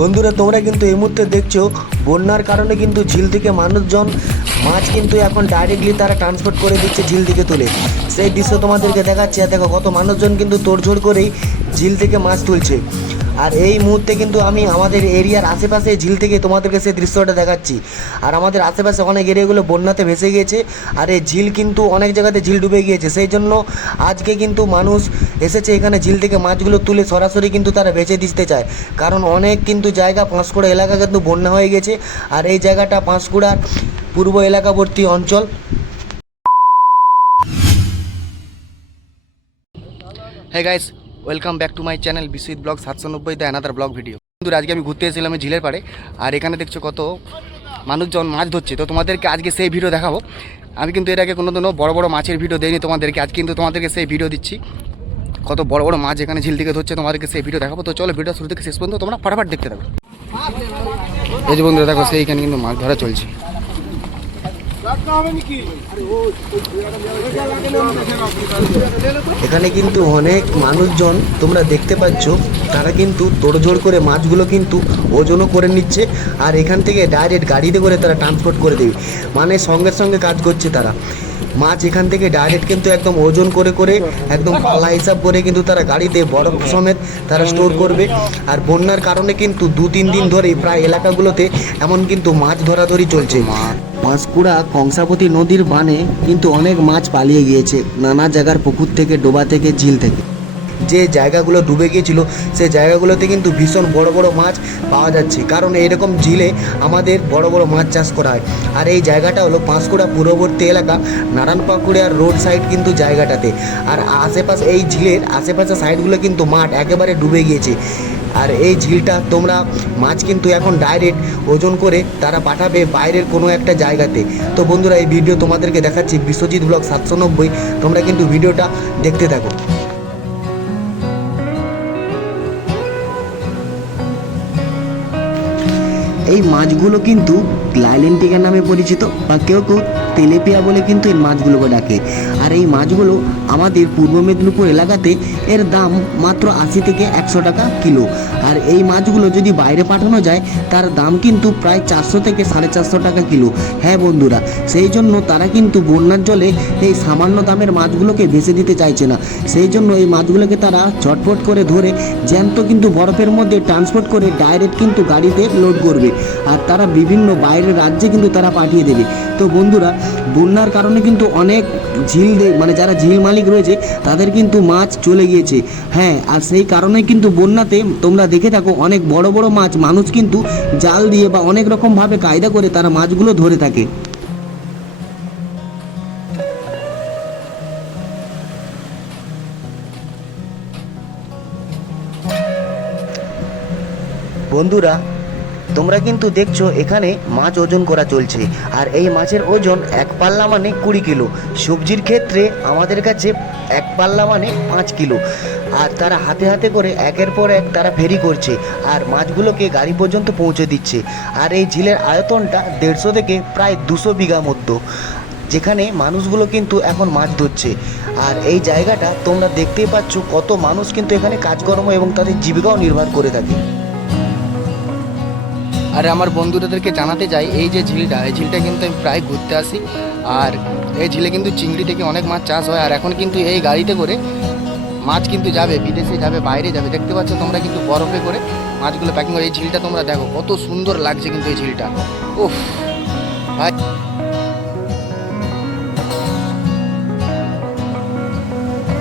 বন্ধুরা, তোমরা কিন্তু এই মুহূর্তে দেখছ, বন্যার কারণে কিন্তু ঝিল থেকে মানুষজন, মাছ কিন্তু এখন ডাইরেক্টলি তারা ট্রান্সপোর্ট করে দিচ্ছে ঝিল থেকে তুলে। সেই দৃশ্য তোমাদেরকে দেখাচ্ছে। দেখো, কত মানুষজন কিন্তু তোড়জোড় করেই ঝিল থেকে মাছ তুলছে। আর এই মুহূর্তে কিন্তু আমি আমাদের এরিয়ার আশেপাশে ঝিল থেকে তোমাদেরকে সেই দৃশ্যটা দেখাচ্ছি। আর আমাদের আশেপাশে অনেক এরিয়াগুলো বন্যাতে ভেসে গিয়েছে, আর এই ঝিল কিন্তু অনেক জায়গাতে ঝিল ডুবে গিয়েছে। সেই জন্য আজকে কিন্তু মানুষ এসেছে এখানে ঝিল থেকে মাছগুলো তুলে সরাসরি কিন্তু তারা বেচে দিতে চায়। কারণ অনেক কিন্তু জায়গা পাঁশকুড়া এলাকা কিন্তু বন্যা হয়ে গেছে, আর এই জায়গাটা পাঁশকুড়ার পূর্ব এলাকাবর্তী অঞ্চল। হ্যাঁ guys welcome back to my channel Biswajit vlog সাতশো নব্বই দ্য অ্যানাদার ব্লগ ভিডিও কিন্তু আজকে আমি ঘুরতে এসেছিলাম ঝিলের পাড়ে, আর এখানে দেখছ কত মানুষজন মাছ ধরছে। তো তোমাদেরকে আজকে সেই ভিডিও দেখাবো। আমি কিন্তু এর আগে কোনো বড় বড় মাছের ভিডিও দেইনি তোমাদেরকে আজ কিন্তু তোমাদেরকে সেই ভিডিও দিচ্ছি। কত বড় বড় মাছ এখানে ঝিল থেকে ধরছে, তোমাদেরকে সেই ভিডিও দেখাবো। তো চলো ভিডিও শুরু থেকে শেষ পর্যন্ত তোমরা ফটাফট দেখতে থাকো। এই যে বন্ধুরা, দেখো সেইখানে কিন্তু মাছ ধরা চলছে। এখানে কিন্তু অনেক মানুষজন তোমরা দেখতে পাচ্ছ, তারা কিন্তু তোড়জোড় করে মাছগুলো কিন্তু ওজনও করে নিচ্ছে আর এখান থেকে ডাইরেক্ট গাড়িতে করে তারা ট্রান্সপোর্ট করে দেবে। মানে সঙ্গে সঙ্গে কাজ করছে তারা। মাছ এখান থেকে ডাইরেক্ট কিন্তু একদম ওজন করে করে, একদম পাল্লা হিসাব করে কিন্তু তারা গাড়িতে বরফ সমেত তারা স্টোর করবে। আর বন্যার কারণে কিন্তু দু তিন দিন ধরে প্রায় এলাকাগুলোতে এমন কিন্তু মাছ ধরাধরি চলছে। পাঁশকুড়া কংসাবতী নদীর বানে কিন্তু অনেক মাছ পালিয়ে গিয়েছে, নানা জায়গার পুকুর থেকে, ডোবা থেকে, ঝিল থেকে। যে জায়গাগুলো ডুবে গিয়েছিল সেই জায়গাগুলোতে কিন্তু ভীষণ বড় বড় মাছ পাওয়া যাচ্ছে। কারণ এরকম ঝিলে আমাদের বড় বড় মাছ চাষ করা হয়। আর এই জায়গাটা হলো পাঁশকুড়া পূর্ববর্তী এলাকা, নারায়ণপাকুড়িয়ার রোড সাইড কিন্তু জায়গাটাতে। আর আশেপাশে এই ঝিলের আশেপাশে সাইডগুলো কিন্তু মাঠ একেবারে ডুবে গিয়েছে। আর এই ঝিলটা তোমরা মাছ কিন্তু এখন ডাইরেক্ট ওজন করে তারা পাঠাবে বাইরের কোনো একটা জায়গাতে। তো বন্ধুরা, এই ভিডিও তোমাদেরকে দেখাচ্ছি বিশ্বজিৎ ব্লগ সাতশো নব্বই। তোমরা কিন্তু ভিডিওটা দেখতে থাকো। এই মাছগুলো কিন্তু লাইলেন্টিকা নামে পরিচিত, বা কেউ কেউ তেলেপিয়া বলে কিন্তু এই মাছগুলোকে ডাকে। আর এই মাছগুলো আমাদের পূর্ব মেদিনীপুর এলাকাতে এর দাম মাত্র আশি থেকে একশো টাকা কিলো। আর এই মাছগুলো যদি বাইরে পাঠানো যায়, তার দাম কিন্তু প্রায় চারশো থেকে সাড়ে চারশো টাকা কিলো। হ্যাঁ বন্ধুরা, সেই জন্য তারা কিন্তু বন্যার জলে এই সামান্য দামের মাছগুলোকে ভেসে দিতে চাইছে না। সেই জন্য এই মাছগুলোকে তারা চটপট করে ধরে জ্যান্ত কিন্তু বরফের মধ্যে ট্রান্সপোর্ট করে ডাইরেক্ট কিন্তু গাড়িতে লোড করবে। আর তারা বিভিন্ন বাইরের রাজ্যে কিন্তু তারা পাঠিয়ে দেবে। তো বন্ধুরা বন্যার কারণে কিন্তু অনেক ঝিল মানে যারা ঝিল মালিক রয়েছে, তাদের কিন্তু মাছ চলে গিয়েছে। হ্যাঁ আর সেই কারণে কিন্তু বন্যাতে তোমরা দেখে থাকো, অনেক বড় বড় মাছ, মানুষ কিন্তু জাল দিয়ে বা অনেক রকমভাবে কায়দা করে তারা মাছগুলো ধরে থাকে। বন্ধুরা তোমরা কিন্তু দেখছ এখানে মাছ ওজন করা চলছে। আর এই মাছের ওজন এক পাল্লা মানে কুড়ি কিলো। সবজির ক্ষেত্রে আমাদের কাছে এক পাল্লা মানে পাঁচ কিলো। আর তারা হাতে হাতে করে একের পর এক তারা ফেরি করছে। আর মাছগুলোকে গাড়ি পর্যন্ত পৌঁছে দিচ্ছে। আর এই ঝিলের আয়তনটা দেড়শো থেকে প্রায় দুশো বিঘা মধ্য। যেখানে মানুষগুলো কিন্তু এখন মাছ ধরছে। আর এই জায়গাটা তোমরা দেখতেই পাচ্ছ কত মানুষ কিন্তু এখানে কাজকর্ম এবং তাদের জীবিকাও নির্ভর করে থাকে। আর আমার বন্ধুদেরকে জানাতে চাই এই যে ঝিলটা, এই ঝিলটা কিন্তু আমি প্রায় ঘুরতে আসি। আর এই ঝিলে কিন্তু চিংড়ি থেকে অনেক মাছ চাষ হয়, আর এখন কিন্তু এই গাড়িতে করে মাছ কিন্তু যাবে, বিদেশে যাবে, বাইরে যাবে। দেখতে পাচ্ছ তোমরা কিন্তু বরফে করে মাছগুলো প্যাকিং করে। এই ঝিলটা তোমরা দেখো, কত সুন্দর লাগছে কিন্তু এই ঝিলটা। উফ, ভাই।